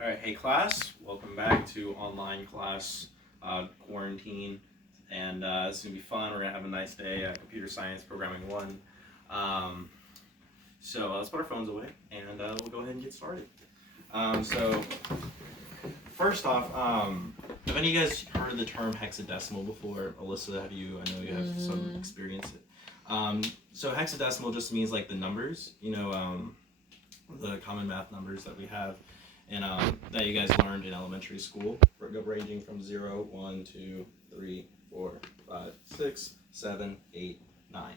All right, hey class, welcome back to online class quarantine, and it's gonna be fun. We're gonna have a nice day. Computer science programming 1. Um, let's put our phones away, and we'll go ahead and get started. So first off, have any of you guys heard the term hexadecimal before? Alyssa, have you? I know you have some experience. So hexadecimal just means like the numbers, the common math numbers that we have. And that you guys learned in elementary school, ranging from 0, 1, 2, 3, 4, 5, 6, 7, 8, 9.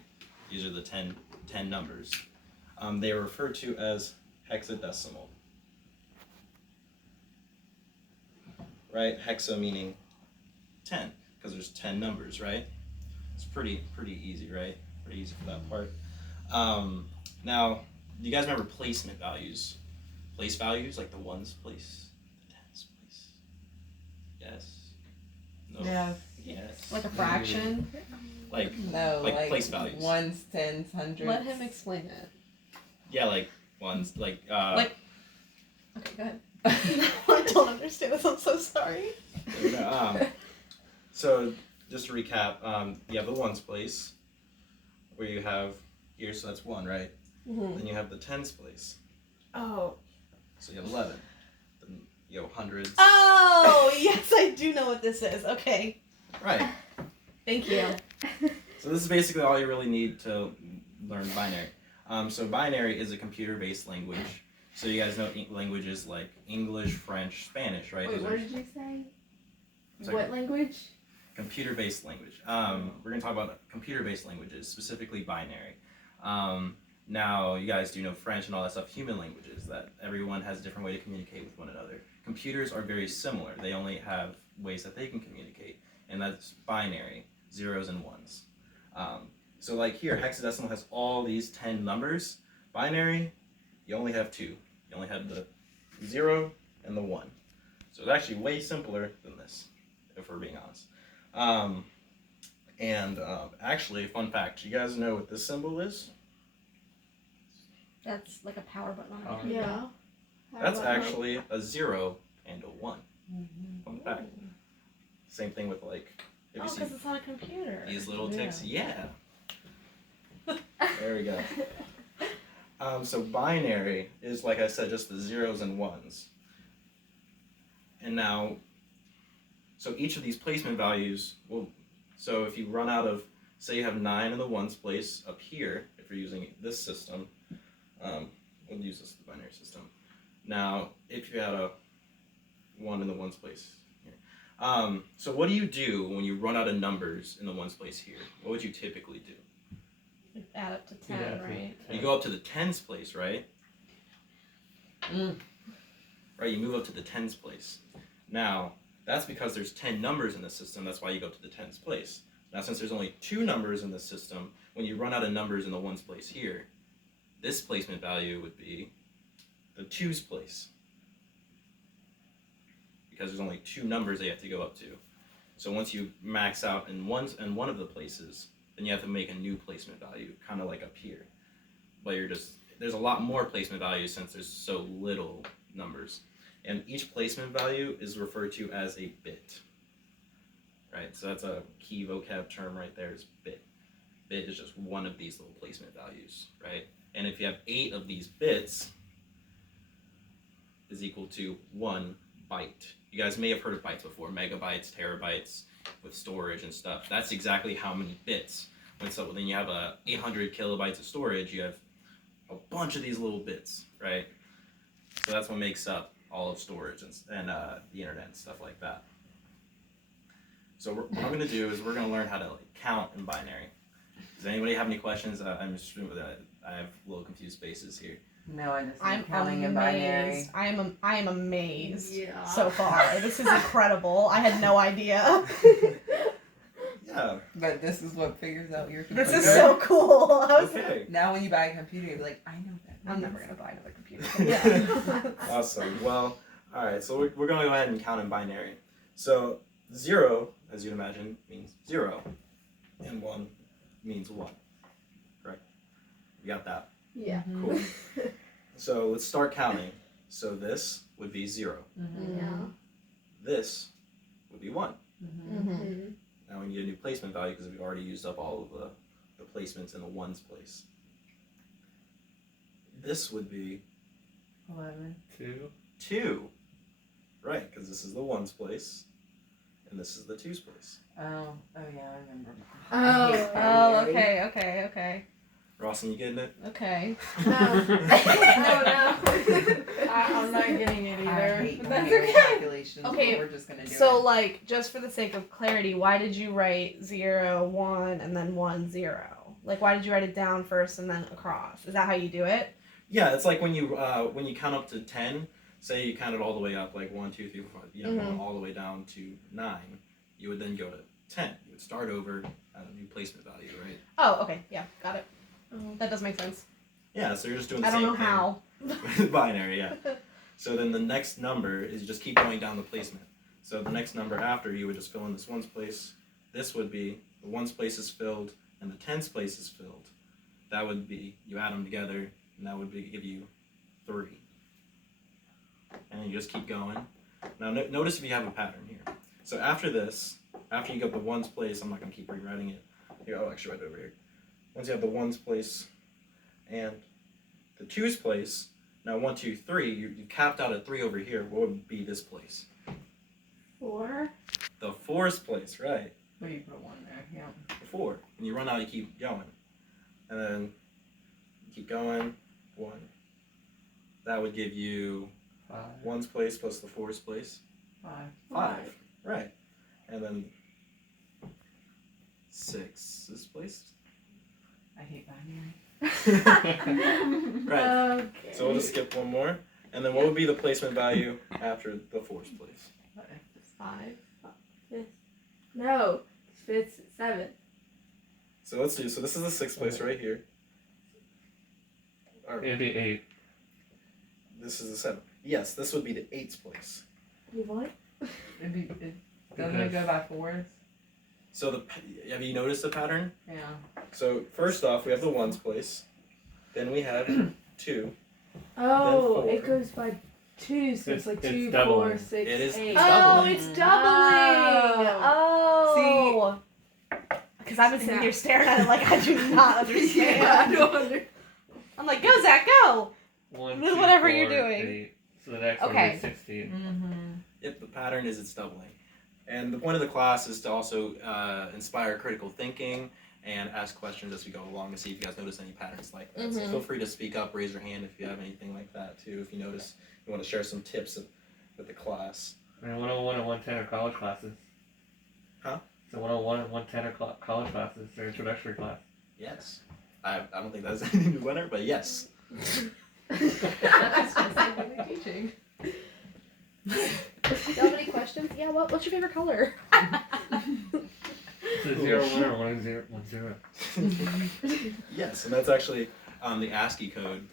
These are the 10 numbers. They are referred to as hexadecimal. Right? Hexa meaning 10, because there's 10 numbers, right? It's pretty easy, right? Pretty easy for that part. Now, do you guys remember placement values? Place values, like the ones place, the tens place. Yes. No. Yeah. Yes. Like a fraction? Like like place values. Ones, tens, hundreds. Let him explain it. Yeah, like ones, like. Okay, go ahead. I don't understand this. I'm so sorry. There we go. So just to recap, you have the ones place, where you have here, so that's 1, right? Mm-hmm. Then you have the tens place. Oh. So you have 11. Then you have hundreds. Oh, yes, I do know what this is. Okay. Right. Thank you. So this is basically all you really need to learn binary. So binary is a computer-based language. So you guys know languages like English, French, Spanish, right? Wait, what did you say? Sorry. What language? Computer-based language. We're going to talk about computer-based languages, specifically binary. Now, you guys do know French and all that stuff, human languages, that everyone has a different way to communicate with one another. Computers are very similar. They only have ways that they can communicate, and that's binary, zeros and ones. So like here, hexadecimal has all these 10 numbers. Binary, you only have 2. You only have the 0 and the 1. So it's actually way simpler than this, if we're being honest. Actually, fun fact, you guys know what this symbol is? That's like a power button on a Oh. computer. Yeah. That's actually a 0 and a 1. Fun fact. Same thing with like, if Oh, you see because it's on a computer. these little ticks, yeah. There we go. So binary is, like I said, just the zeros and ones. And now, so each of these placement values will, so if you run out of, say you have 9 in the ones place up here, if you're using this system, we'll use this the binary system. Now, if you had a 1 in the ones place here. So what do you do when you run out of numbers in the ones place here? What would you typically do? Add up to 10, right? You go up to the tens place, right? Right, you move up to the tens place. Now, that's because there's 10 numbers in the system, that's why you go to the tens place. Now, since there's only 2 numbers in the system, when you run out of numbers in the ones place here, this placement value would be the twos place. Because there's only 2 numbers they have to go up to. So once you max out in one of the places, then you have to make a new placement value, kind of like up here. But there's a lot more placement values since there's so little numbers. And each placement value is referred to as a bit. Right, so that's a key vocab term right there, is bit. Bit is just one of these little placement values, right? And if you have 8 of these bits, is equal to 1 byte. You guys may have heard of bytes before, megabytes, terabytes, with storage and stuff. That's exactly how many bits. So then you have 800 kilobytes of storage, you have a bunch of these little bits, right? So that's what makes up all of storage and the internet and stuff like that. So what I'm going to do is we're going to learn how to count in binary. Does anybody have any questions? I'm just I have little confused spaces here. No, I just I'm counting in binary. amazed. I am amazed Yeah. so far. This is incredible. I had no idea. Yeah. But this is what figures out your computer. This is so cool. Okay. Now when you buy a computer, you'll be like, I know that. I'm never gonna buy another computer. Yeah. Awesome. Well, all right. So we're going to go ahead and count in binary. So 0, as you'd imagine, means 0, and 1 means 1. Correct? You got that? Yeah. Cool. So let's start counting. So this would be 0. Mm-hmm. Yeah. This would be 1. Mm-hmm. Now we need a new placement value because we've already used up all of the placements in the ones place. This would be 11. 2. Right, because this is the ones place, and this is the twos place. Oh yeah, I remember. Oh, okay. Rawson, you getting it? Okay. No. No. I'm not getting it I either. hate That's linear okay. calculations, Okay, but we're just gonna do So, it. like, just for the sake of clarity, why did you write 0, 1, and then 1, 0? Like, why did you write it down first and then across? Is that how you do it? Yeah, it's like when you count up to 10. Say you counted all the way up, like 1, 2, 3, 4, 5. Going all the way down to 9. You would then go to 10. You would start over at a new placement value, right? Oh, okay. Yeah, got it. That does make sense. Yeah, so you're just doing the I don't same know how. thing. Binary, yeah. So then the next number is you just keep going down the placement. So the next number after, you would just fill in this ones place. This would be the ones place is filled and the tens place is filled. That would be, you add them together, and that would give you 3. And you just keep going. Now notice if you have a pattern here. So after this, after you get the ones place, I'm not going to keep rewriting it. Here, I'll actually write it over here. Once you have the ones place and the twos place, now 1, 2, 3, you capped out at 3 over here. What would be this place? 4. The fours place, right? Well, you put 1 there, yeah. The 4. When you run out, you keep going. And then you keep going, 1. That would give you 5. ones place plus the fours place. 5. 5. Right. And then 6 is placed. I hate binary. Right. Okay. So we'll just skip one more. And then what would be the placement value after the fours place? 5. No. 5th, 7th. So let's do, so this is the 6th place right here. Or It'd be 8. this is the 7th. Yes, this would be the 8th place. You what? Doesn't it go by 4s? So have you noticed the pattern? Yeah. So first off, we have the ones place. Then we have 2. Oh, 4. it goes by 2, so it's like It's 2, doubling. 4, 6, It is 8. Oh, doubling. it's doubling. Oh. See- Because I've been sitting here staring at it like I do not understand. Yeah, I don't understand. I'm like, go, Zach, go. 1, This is 2, whatever 4, you're doing. 8. So the next Okay. one is 16. Mm-hmm. Yep, the pattern is it's doubling. And the point of the class is to also inspire critical thinking and ask questions as we go along to see if you guys notice any patterns like that. So Mhm. feel free to speak up, raise your hand if you have anything like that too. If you notice you want to share some tips with the class. And 101 and 110 are college classes. Huh? So 101 and 110 are college classes. They're introductory class. Yes. I don't think that's anything to winner, but yes. That's just like teaching. Do you have any questions? Yeah, what's your favorite color? So 0, 1 or 1, 0, 1, 0. Yes, and that's actually the ASCII code.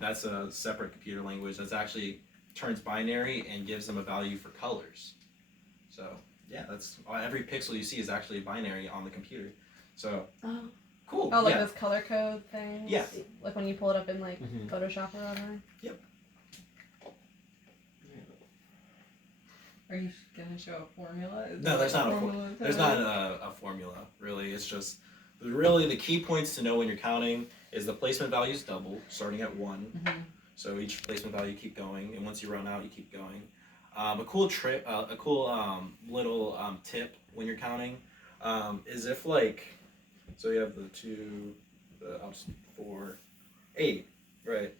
That's a separate computer language that's actually turns binary and gives them a value for colors. So yeah, that's every pixel you see is actually binary on the computer. So Oh. cool. Oh, like yeah. those color code things? Yeah. Like when you pull it up in like Mhm. Photoshop or whatever? Are you gonna show a formula? Is No, there there's like not a formula. There's not a formula really. It's just really the key points to know when you're counting is the placement values double, starting at 1. Mhm. So each placement value you keep going, and once you run out, you keep going. A cool little tip when you're counting is if like, so you have the 2, the 4, 8, right?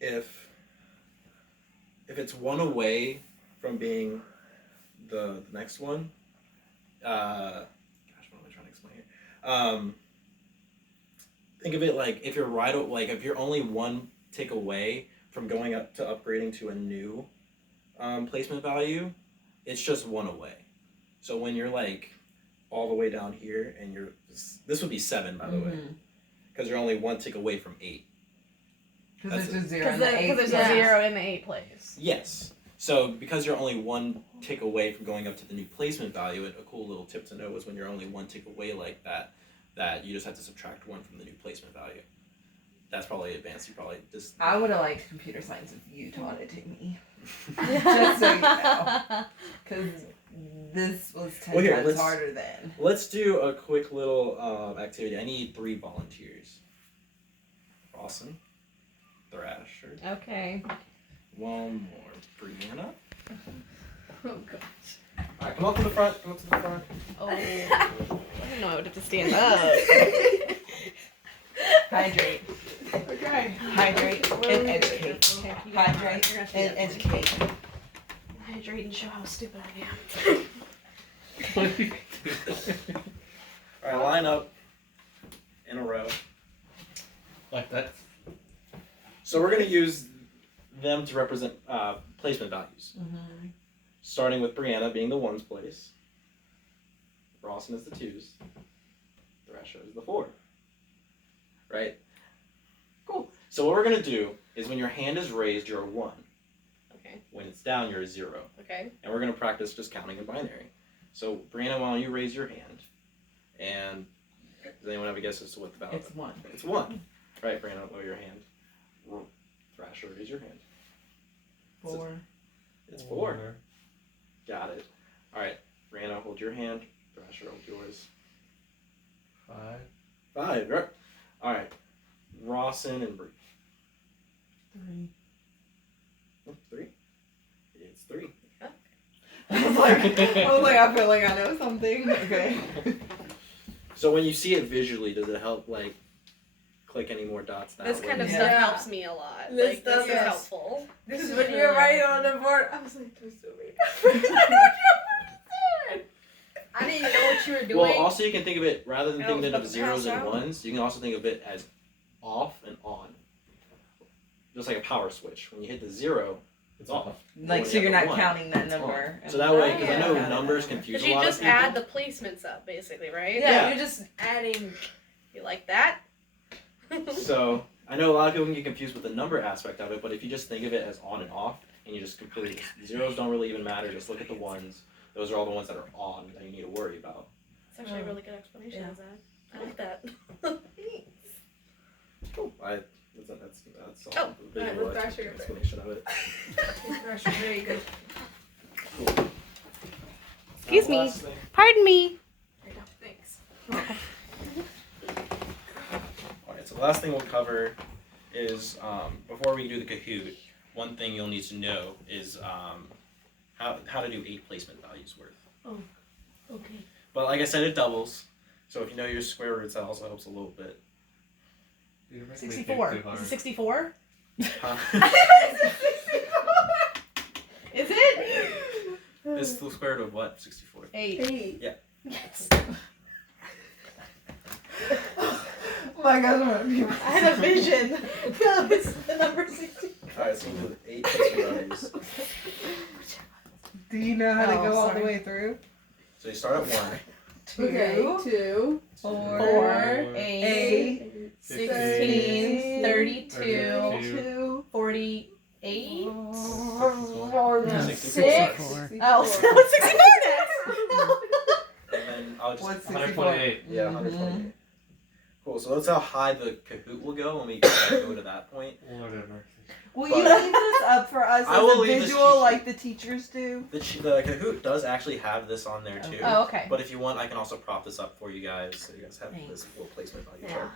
If it's 1 away from being the next one, gosh, what am I trying to explain here? Think of it like if you're if you're only 1 tick away from going up to upgrading to a new placement value, it's just 1 away. So when you're like all the way down here and this would be 7 by the way, because you're only 1 tick away from 8. Because That's it's just 0 Because in the 8th. there's yeah. a 0 in the 8 place. Yes. So because you're only 1 tick away from going up to the new placement value, a cool little tip to know is when you're only 1 tick away like that, that you just have to subtract 1 from the new placement value. that's probably advanced. You probably just. I would have liked computer science if you taught it to me. Just so you know. Because this was 10 Well, here, times let's- harder then. Let's do a quick little activity. I need 3 volunteers. Rawson, Thrasher, Okay. one more, Brianna. Oh god. All right, come up to the front. Come up to the front. Oh. I didn't know I would have to stand up. Hydrate. Okay. Hydrate and educate. Okay, you got it. Hydrate You're gonna and educate. hydrate and show how stupid I am. All right, line up in a row. Like that. So we're gonna use them to represent placement values. Mm-hmm. Starting with Brianna being the 1's place. Rawson is the 2's. Thrasher is the 4. Right? Cool. So what we're gonna do is when your hand is raised, you're a 1. Okay. When it's down, you're a 0. Okay. And we're gonna practice just counting in binary. So Brianna, why don't you raise your hand? And does anyone have a guess as to what the value? It's 1. It's 1. Right, Brianna, lower your hand. Thrasher, raise your hand. 4. It's 4. Got it. All right, Brianna, hold your hand. Thrasher, hold yours. 5. 5. Right. All right. Rawson and Bree. 3. 3. It's 3. I was like, I feel like I know something. Okay. So when you see it visually, does it help like click any more dots that This way? kind of Yeah. stuff helps me a lot. This Like, this is does. helpful. This is When when you're you're writing right on on the board. I was like, there's so many. I didn't even know what you were doing. Well, also you can think of it rather than I thinking was of about to zeros pass and out. ones. You can also think of it as off and on, just like a power switch. When you hit the 0, it's off. Like, When so you you're have not the 1, counting that it's on. number. So that way, because I Yeah. know Count it numbers that number. confuse Because a you lot just of people. add the placements up, basically, right? Yeah, Yeah. you're just adding. You like that? So I know a lot of people can get confused with the number aspect of it, but if you just think of it as on and off, and you just completely zeros don't really even matter. Just look at the 1s. Those are all the ones that are on that you need to worry about. It's actually a really good explanation Yeah. of that. I like that. Cool. That's all Oh, the alright, visual let's dash your explanation of it. Very good. Cool. Excuse me. Last thing. Pardon me. There you go. Thanks. Alright, so the last thing we'll cover is before we do the Kahoot, one thing you'll need to know is how to do 8 placement values worth. Okay. But like I said, it doubles. So if you know your square roots, that also helps a little bit. You're making me think 64. too Is hard. it 64? Huh? Is it? It's the square root of what? 64. 8. Hey. Yes. Oh my gosh, I'm gonna I had a vision. No, it's the number 60. Alright, so we'll do 8 placement values. Do you know how to Oh, go all the sorry. way through? So you start at 1. 2, Okay. 2. 4, 8, 8, 16, 32, 32, 48. No, 6. Oh, so it's 64 next. And then I'll just. What's 64? 128. Yeah, Mhm. 128. Cool, so that's how high the Kahoot will go when we go to that point. Lord have mercy. Will But- you leave this up for us I as will a leave this visual cheat like the teachers do? The Kahoot does actually have this on there too. Oh, okay. But if you want, I can also prop this up for you guys so you guys have this full placement value Yeah. chart.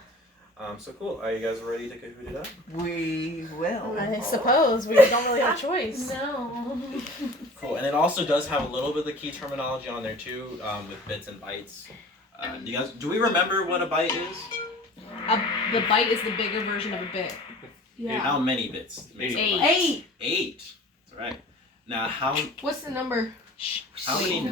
So cool. Are you guys ready to Kahoot it up? We will. I suppose we don't really have a choice. No. Cool. And it also does have a little bit of the key terminology on there too, with bits and bytes. Do we remember what a byte is? The byte is the bigger version of a bit. Yeah. How many bits? makes a 8. byte? 8. 8. That's right. Now, how What's the number? many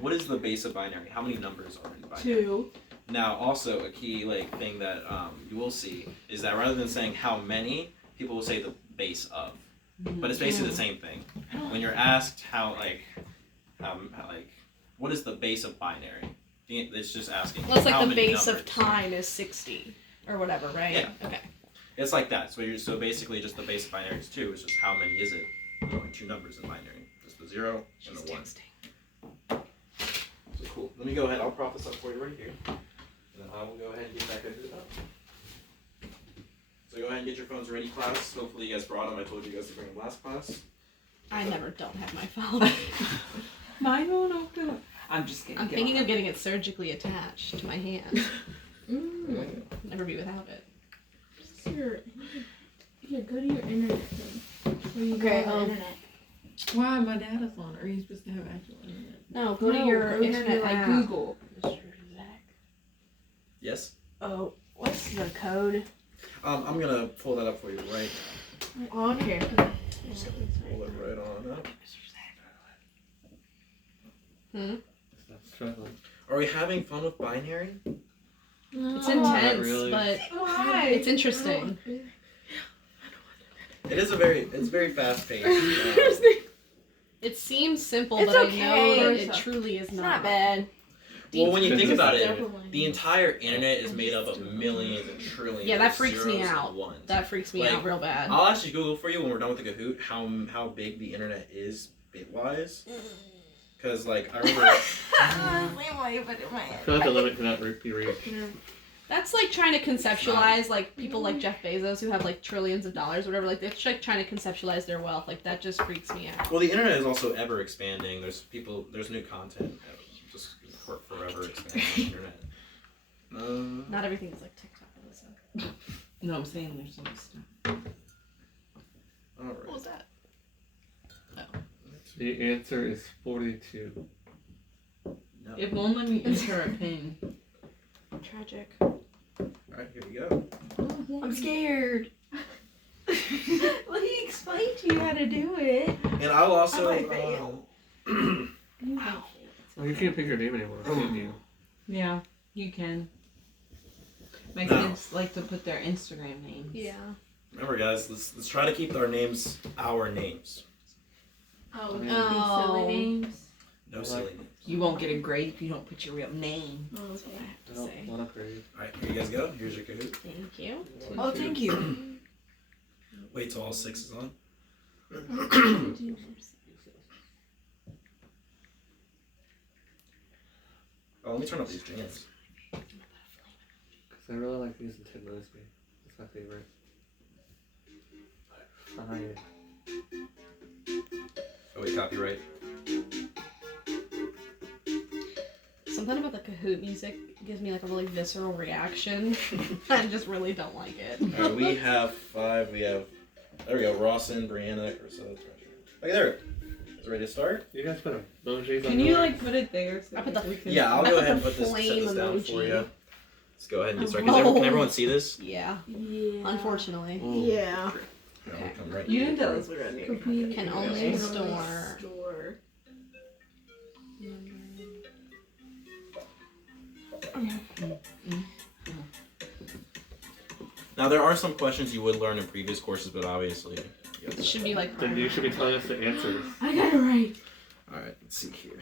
what is the base of binary? How many numbers are in binary? 2. Now, also a key thing that you will see is that rather than saying how many, people will say the base of, but it's basically the same thing. When you're asked how what is the base of binary? It's just asking. Well, it's how like the many base numbers. of time is 60 or whatever, right? Yeah. Okay. It's like that. So basically, just the base of binary is 2. It's just how many is it? There's only 2 numbers in binary. Just the 0 and the 1. So cool. Let me go ahead. I'll prop this up for you right here. And then I will go ahead and get back into it up. So So go ahead and get your phones ready, class. Hopefully you guys brought them. I told you guys to bring them last class. I never don't have my phone. Mine won't open. I'm just kidding. I'm thinking of getting it surgically attached to my hand. Never be without it. What's your? Here, go to your internet thing. Where you Okay, go on the um, internet. Why my data's on? Are you supposed to have actual internet? No, go to your internet like app. Google. Yes? Oh, what's the code? I'm gonna pull that up for you right now. On here. Just gonna pull it right on up. That's struggling. Are we having fun with binary? It's Oh, intense, really. but Why? it's interesting. It's very fast paced. It seems simple, It's but okay. I know that it truly is It's not. not bad. Well, when you think about it, Definitely. the entire internet is made up of millions and trillions. Yeah, that of freaks me zeros and out. ones. That freaks me Like, out real bad. I'll actually Google for you when we're done with the Kahoot how big the internet is bit-wise. Because, like, I remember... Same way, but in my I head. feel like the limit cannot be reached. That's like trying to conceptualize like people like Jeff Bezos who have like trillions of dollars, or whatever. Like they're like trying to conceptualize their wealth. Like that just freaks me out. Well, the internet is also ever expanding. There's new content. Just forever expanding on the internet. Not everything is like TikTok. So. No, I'm saying there's some stuff. Alright. What was that? The answer is 42. No. It won't let me enter a pin. Tragic. Alright, here we go. I'm scared. Well, he explained to you how to do it. And I'll also... I might fail. Wow. Well, you can't pick your name anymore, can you? Yeah, you can. My No. kids like to put their Instagram names. Yeah. Remember, guys, let's try to keep our names our names. Oh, Oh. be silly names. No silly names. You won't get a grade if you don't put your real name. Oh, That's what I okay. have I to say. don't want to grade. Alright, here you guys go. Here's your Kahoot. Thank you. Oh, thank you. Wait till all 6 is on. Oh, let me turn up these jams. Because I really like using Tim Mosby. That's my favorite. Fine. Oh wait, copyright. Something about the Kahoot music gives me like a really visceral reaction. I just really don't like it. Alright, we have 5. We have... There we go. Rawson, Brianna, Carissa, Treasure. Okay, there. Is it ready to start? You guys put emojis on Can you there? like put it there? So I put the- we can... Yeah, I'll I go put ahead and the put this, set flame this down for emoji. you. Let's go ahead and get started. Oh. Can everyone see this? Yeah. Yeah. Unfortunately. Ooh. Yeah. No, we'll come right You here. didn't tell us we're on here. Can only store. Store. Now, there are some questions you would learn in previous courses, but obviously... you It guys- should be like. Then you should be telling us the answers. I got it right. Alright, let's see here.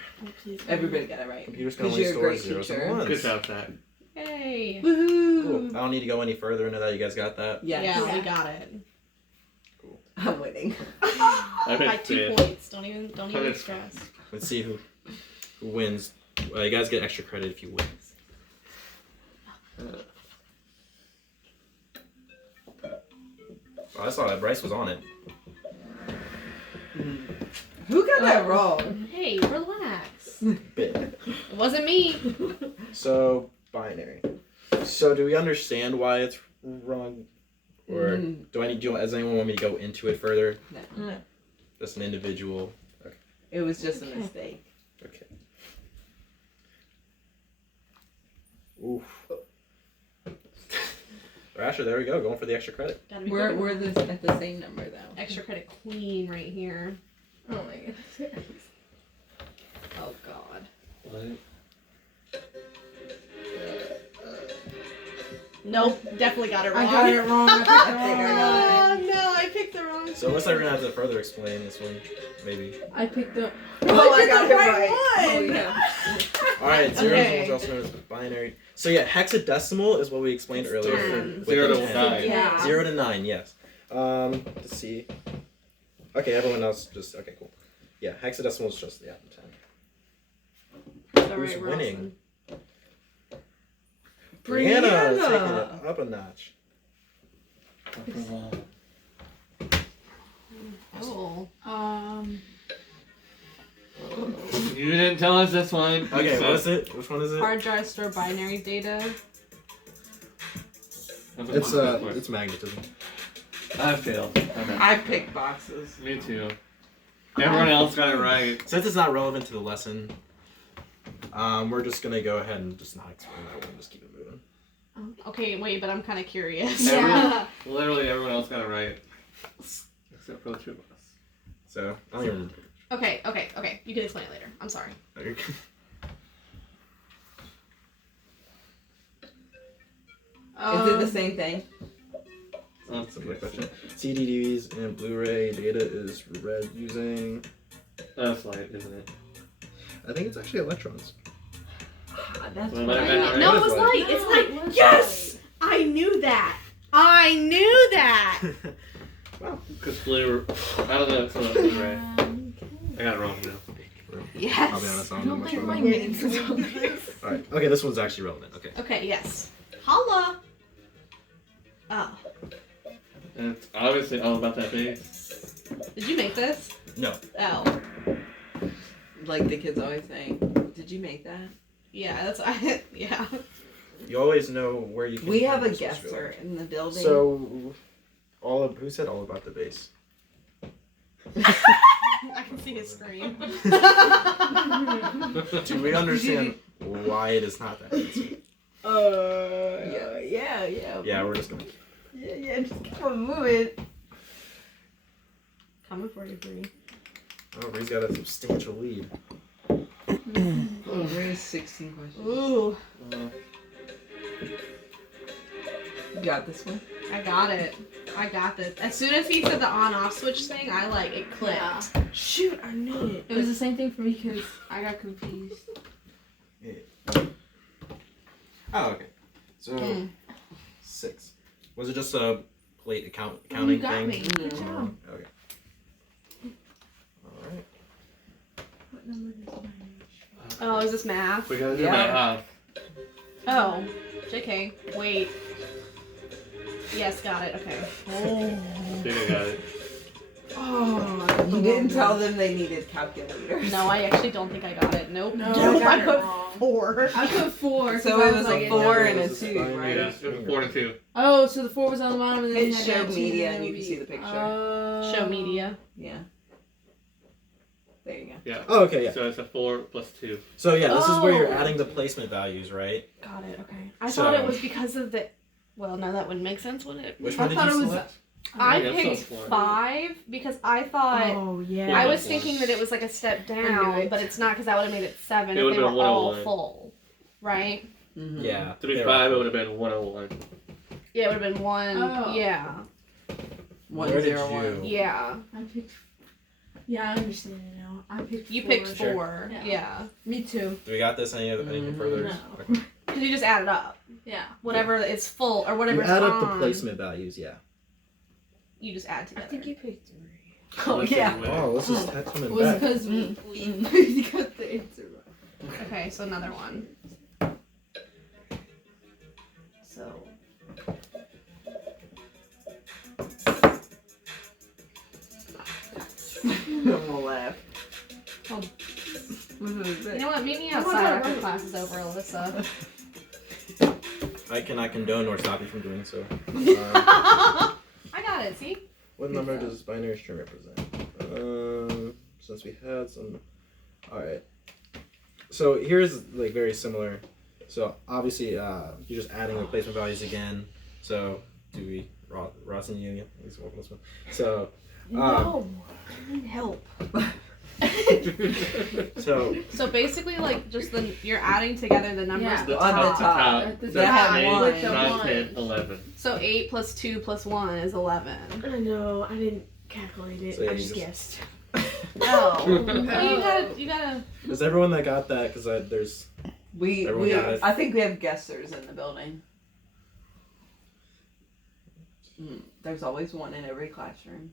Everybody got it right. Computers can 'Cause only you're a store great zeros teacher. and ones. Good job, Zach. Yay. Woohoo! Cool. I don't need to go any further into that. You guys got that? Yes. Yeah, we got it. I'm winning. I By picked 2 fifth. points. Don't even Okay. stress. Let's see who wins. You guys get extra credit if you win. Oh, I saw that Bryce was on it. Who got that wrong? Hey, relax. Bit. It wasn't me. So, binary. So, do we understand why it's wrong? Or does anyone want me to go into it further? No. Just an individual. It was just a mistake. Okay. Oof. Rasher, there we go. Going for the extra credit. Gotta be We're quick. at the same number though. Extra credit queen right here. Oh my goodness. Oh god. What? Nope, definitely got it wrong. I got it wrong. I picked the think I wrong got one. Oh no, I picked the wrong. So, it looks like we're going to have to further explain this one. Maybe. I picked the. Oh, I I got picked the it right right. one. Oh, yeah. Alright, zeros Okay. and ones are also known as binary. So, yeah, hexadecimal is what we explained earlier. 10. with 0 the to 10. 9. Yeah. 0 to 9, yes. Let's see. Okay, everyone else just okay, cool. Yeah, hexadecimal is just 10. The Who's right winning? Rawson. Brianna Brianna! taking it up a notch. Oh. You didn't tell us this one. Okay, what is it? Which one is it? Hard drive store binary data. It's magnetism. I failed. Okay. I picked boxes. Me too. Everyone else got it right. Since it's not relevant to the lesson, we're just gonna go ahead and just not explain that one and just keep it moving. Okay, wait, but I'm kind of curious. Yeah. Literally everyone else got it right. Except for the two of us. So, I don't even remember. Okay. You can explain it later. I'm sorry. Is it the same thing? That's a good question. CD, DVDs, and Blu-ray data is read using... That's light, isn't it? I think it's actually electrons. That's Well, what might I have been got. right. No, That it was is light. It's light. Yes! I knew that. I knew that. Because blue, I don't know, it's not Blu-ray. I got it wrong now. Yes. I'll be honest, I I don't know don't much think about my that. name's on this. Alright, okay, this one's actually relevant. Okay. Okay, yes. Holla. Oh. And it's obviously all about that bass. Did you make this? No. Oh. Like the kids always say, did you make that? Yeah, that's yeah. You always know where you can... We have a find this guesser in the building. So, who said all about the bass? I can see his screen. Do we understand why it is not that easy? Yeah. Yeah, we're just gonna... Yeah, just keep on moving. Coming for you, Bree. Oh, Bree's got a substantial lead. Oh, there's 16 questions. Ooh, You got this one? I got it. I got this. As soon as he said the on-off switch thing, it clicked. Yeah. Shoot, I knew it. It was the same thing for me because I got confused. Oh, okay. So, Mm. 6. Was it just a plate counting You got thing? me. Good job. Okay. Alright. What number is mine? Oh, is this math? We gotta do Yeah. that half. Oh, JK. Wait. Yes, got it. Okay. I think I got it. Oh, You didn't tell them they needed calculators. No, I actually don't think I got it. Nope. No, Nope, I I got put it wrong. 4. I put 4. So it was a 4 and a 2, right? Yeah, it was 4 to 2. Oh, so the 4 was on the bottom and then It you had showed that 2, media then and it you would can be- see the picture. Show media. Yeah. There you go. Yeah. Oh, okay, yeah. So it's a 4 plus 2. So, yeah, this is where you're Oh. adding the placement values, right? Got it. Okay. I So- thought it was because of the. Well, no, that wouldn't make sense, would it? Which I one did thought you it was- select? I Yeah, picked so 4. 5 because I thought. Oh, yeah. I was One. thinking that it was like a step I knew down, it. but it's not because that would have made it 7 It if would've they were been all 101. full, right? Mm-hmm. Yeah. To be they were 5, it all- would have been 101. Yeah, it would have been 1. Oh. Yeah, 1 Where did 0 1. you- yeah. I picked. Yeah, I understand it now. I picked. You 4. picked Sure. 4. Yeah. Yeah, Me too. Do we got this? Anything further? No. Okay. because you just add it up. Yeah. Whatever is full or You whatever add is up the on, placement values, yeah. you just add I together. think you picked 3. Oh, yeah. Oh, this is coming It was back. because we got the answer right. Okay, so another one. So. I'm gonna laugh. Oh. What was You it? know what? Meet me Oh my outside God, after right. class is over, Alyssa. I cannot condone or stop you from doing so. I got it. See? What number does binary string represent? Since we had some... Alright. So here's like very similar. So obviously you're just adding replacement values again. So do we... Ross and you again? He's welcome this one. So... No. I need help. So... So basically, like, just you're adding together the numbers Yeah. at the On the top. top. At the They top. have Eight, one. With the 9, 1. 10, 11. So 8 plus 2 plus 1 is 11. I know. I didn't calculate it. So yeah, I you just just- guessed. Oh. Well, you gotta. Is everyone that got that? Because there's... Everyone got it? I think we have guessers in the building. There's always one in every classroom.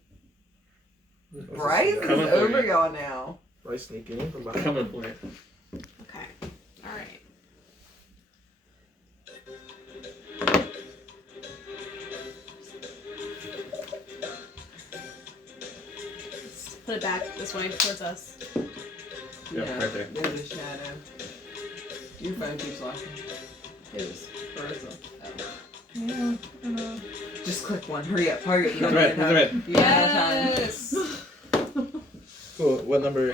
Bryce is Coming for over you. y'all now. Bryce sneaking in from behind. Coming for it. Okay. All right. Put it back this way towards us. Yep, right there. There's a shadow. Your phone keeps locking. Who's? Frozen. Yeah. Just click one. Hurry up. Hurry up. You don't Red, even have, red. you don't have time. Yes. Cool. What number?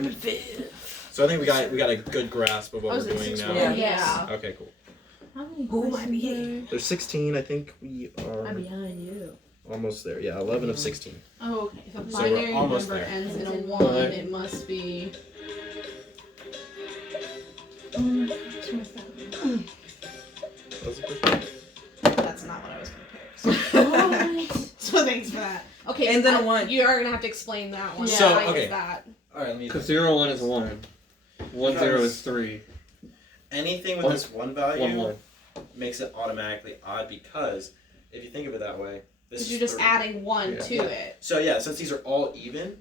So I think we got a good grasp of what Oh, we're is it doing 6 now. Yeah. Yeah. Okay, cool. How many Who might questions be are there? There's 16. I think we I'm are behind you. almost there. Yeah, 11 of 16. Oh, okay. If a So we're binary almost number there. ends in a Ends in 1, one. it must be. What was the question? That's not what I was prepared. So thanks for that. Okay. Ends in a 1. You are gonna have to explain that one. So, Why okay. is that? All right, let me. Because 0, 1 is 1. 1, 0 is 3. Anything with One- this one value 1, 1. makes it automatically odd because if you think of it that way, this Because is you're just 3. adding 1 Yeah. to Yeah. it. So yeah, since these are all even,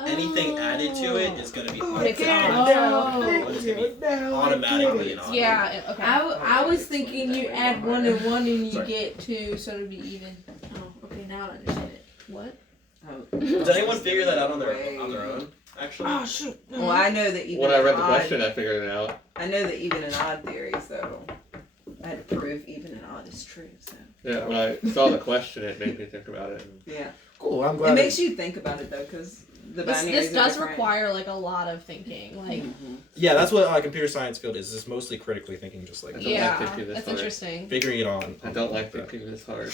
anything added to it is going to be Oh, it's automatically odd. It's gonna be automatically an odd. Yeah. Okay. I was thinking you add 1 and 1 and you Sorry. get 2, so it'd be even. Oh, okay, now I understand it. What? Did anyone figure that out on their own? Actually, Oh shoot. Well, I know that even When I read and the odd, question, I figured it out. I know the even and odd theory, so I had to prove even and odd is true. So Yeah, when I saw the question, it made me think about it. And yeah, cool. I'm it glad. makes you think about it though, because the This, binaries this are does different. require like a lot of thinking. Like, Yeah, that's what computer science field is. It's mostly critically thinking, just like I that. don't yeah, like thinking this that's hard. interesting. Figuring it on. I don't like thinking this hard.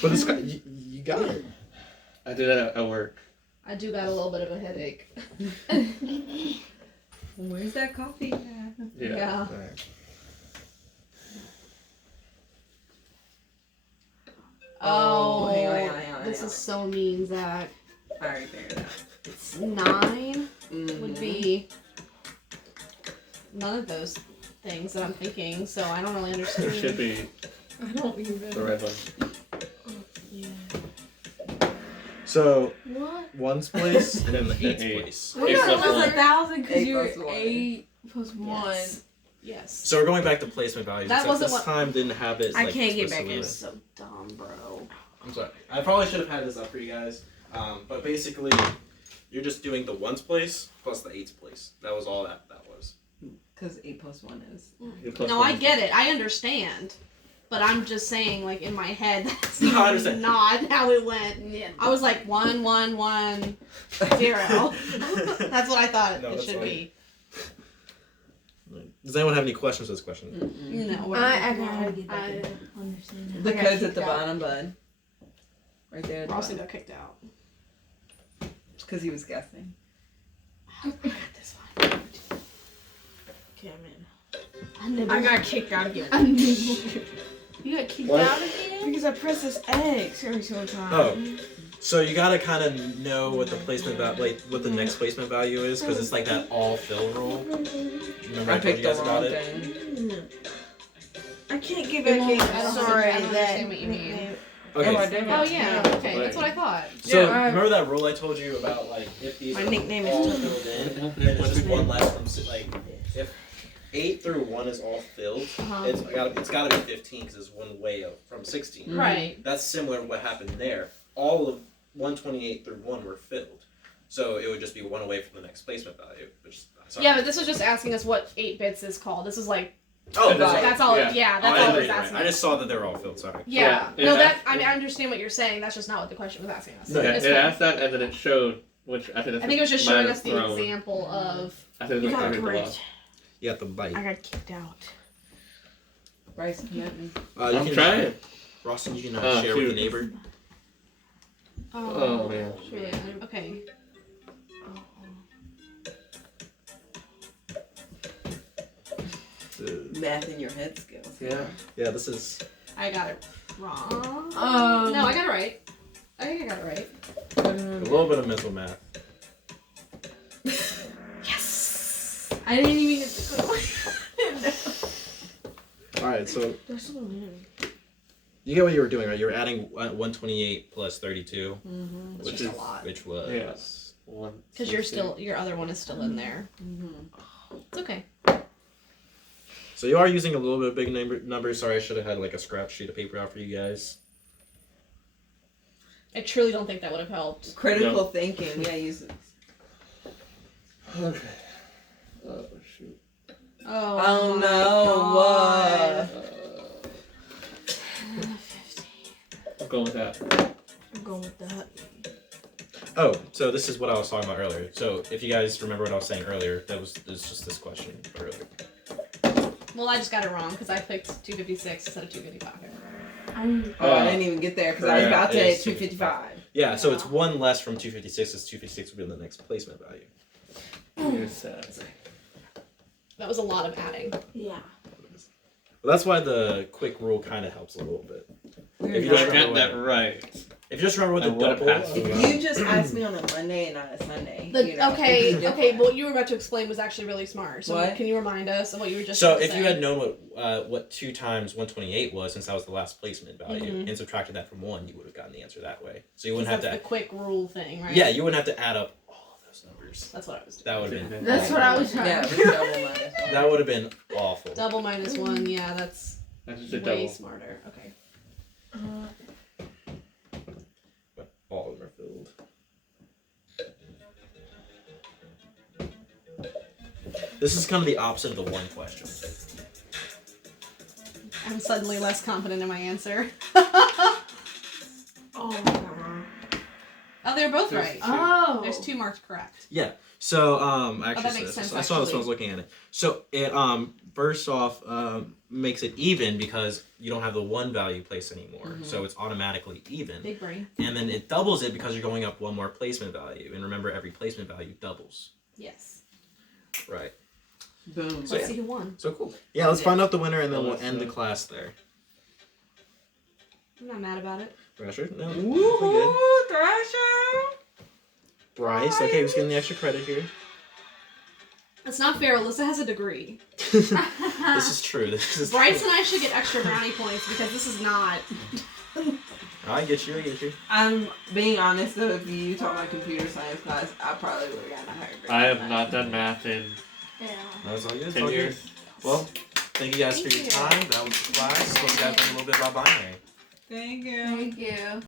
But it's you got it. I did it at work. I do got a little bit of a headache. Where's that coffee? Yeah. Alright. Oh, hang on, this is so mean, Zach. I already figured it out. It's 9 Mhm. would be none of those things that I'm thinking, so I don't really There understand. should be I don't even. the red one. Yeah. So What? ones place and then the eights Eight. place. We Eight got plus almost one. 1,000 because 8 you were plus 1. 8 plus 1. Yes. Yes. So we're going back to placement values. That except wasn't this what- time didn't have it. I like, can't get back explicitly in. listed. So dumb, bro. I'm sorry. I probably should have had this up for you guys. But basically, you're just doing the ones place plus the eights place. That was all that was. Because 8 plus 1 is. Eight plus No, one I is- get it. I understand. But I'm just saying, like, in my head, that's No, I understand. not how it went. Yeah. I was like, 1, 1, 1, 0. That's what I thought No, it that's should fine. be. Does anyone have any questions for this question? Mm-mm. You know, I How to got get back in. I Understand The I got code's at kicked the out. bottom, bud. Right there at the Rossi bottom. got kicked out. Because he was guessing. I got this one. Okay, I'm in. I nibbled. I got kicked out again. I knew. You got kicked What? out again? Because I press this X every single time. Oh. So you gotta kind of know what the placement like what the next placement value is, because it's like that all fill rule. Remember I told you picked the guys about wrong it. thing. I can't get It back won't- in. I don't Sorry, understand that. what you mean. Okay. my damn Oh it. yeah, okay, that's what I thought. So Yeah, I- remember that rule I told you about, like if these My are nickname is all Toby. filled in, then it's just one less from like if 8 through 1 is all filled, Uh-huh. it's gotta be 15 because it's one way up from 16. Mhm. Right. That's similar to what happened there. All of 128 through 1 were filled, so it would just be one away from the next placement value. Which sorry. Yeah, but this was just asking us what 8 bits is called. This was like, oh, Right. that's all. Yeah. Yeah, Oh, that's I all didn't it was read it right. asking. I just saw that they were all filled. Sorry. Yeah. Yeah, No, it that asked- I mean I understand what you're saying. That's just not what the question was asking us. No, Yeah, It's it fine. asked that, and then it showed, which I think that's I think it was just might showing have us the thrown. example of. I think You it was got the correct. You got the bite. I got kicked out. Bryce, you met me. You I'm can, trying. Rostin, you can Oh, share with the shoot. neighbor. Oh, man. Yeah, okay. Math in your head skills. Yeah. Yeah, this is. I got it wrong. No, No, I got it right. I think I got it right. A little bit of mental math. Yes. I didn't even get to go. Alright, so There's someone in. you get what you were doing, right? You were adding 128 plus 32, Mm-hmm. It's which just is a lot. which was Yes. One. Because you're still your other one is still in there. Mm-hmm. It's okay. So you are using a little bit of big numbers. Sorry, I should have had like a scratch sheet of paper out for you guys. I truly don't think that would have helped. Critical thinking. We gotta use it. Okay. Oh shoot. Oh, Oh my no! I'm going with that. I'm going with that. Oh, so this is what I was talking about earlier. So if you guys remember what I was saying earlier, there's just this question earlier. Well, I just got it wrong because I picked 256 instead of 255. Oh, I didn't even get there because I was about to It hit is 255. Yeah, so it's one less from 256, as 256 would be the next placement value. You're sad. That was a lot of adding. Yeah. Well, that's why the quick rule kind of helps a little bit. If you I just got remember that what, right. if you just remember what the I would've double. passed it. If you just asked me on a Monday and not a Sunday, you know, Okay, it'd be okay. different. What you were about to explain was actually really smart. So What? can you remind us of what you were just? So about to if you say? had known what 2 times 128 was, since that was the last placement value, Mhm. and subtracted that from 1, you would have gotten the answer that way. So you 'Cause wouldn't have that's to. the quick rule thing, right? Yeah, you wouldn't have to add up all of those numbers. That's what I was doing. That would have been. That's what I was trying Yeah, to it was double minus one. That would have been awful. Double minus 1. Yeah, that's That's just a way double. smarter. Okay. But all of them are filled. This is kind of the opposite of the one question. I'm suddenly less confident in my answer. Oh my god. Oh, they're both There's right. two. Oh. There's 2 marked correct. So actually, that makes sense, I saw this when I actually. was looking at it. So it first off makes it even because you don't have the 1 value place anymore, Mhm. so it's automatically even. Big brain. And then it doubles it because you're going up 1 more placement value, and remember every placement value doubles. Yes. Right. Boom. So Let's yeah. see who won. So cool. Yeah, let's find out the winner, and then Oh, we'll that's end the good. class there. I'm not mad about it. Thrasher? No. Woohoo, Thrasher! Bryce. Okay, who's getting the extra credit here? It's not fair. Alyssa has a degree. This is true. This is Bryce true. and I should get extra brownie points because this is not. I get you. I get you. I'm being honest though, if you taught my computer science class, I probably would have gotten a higher grade. I have than not that. done math in Yeah. That's all good. It's 10 all good. years. Well, thank you guys for Thank your you. time. That was the class. Hope you guys learned a little bit about binary. Thank you. Thank you.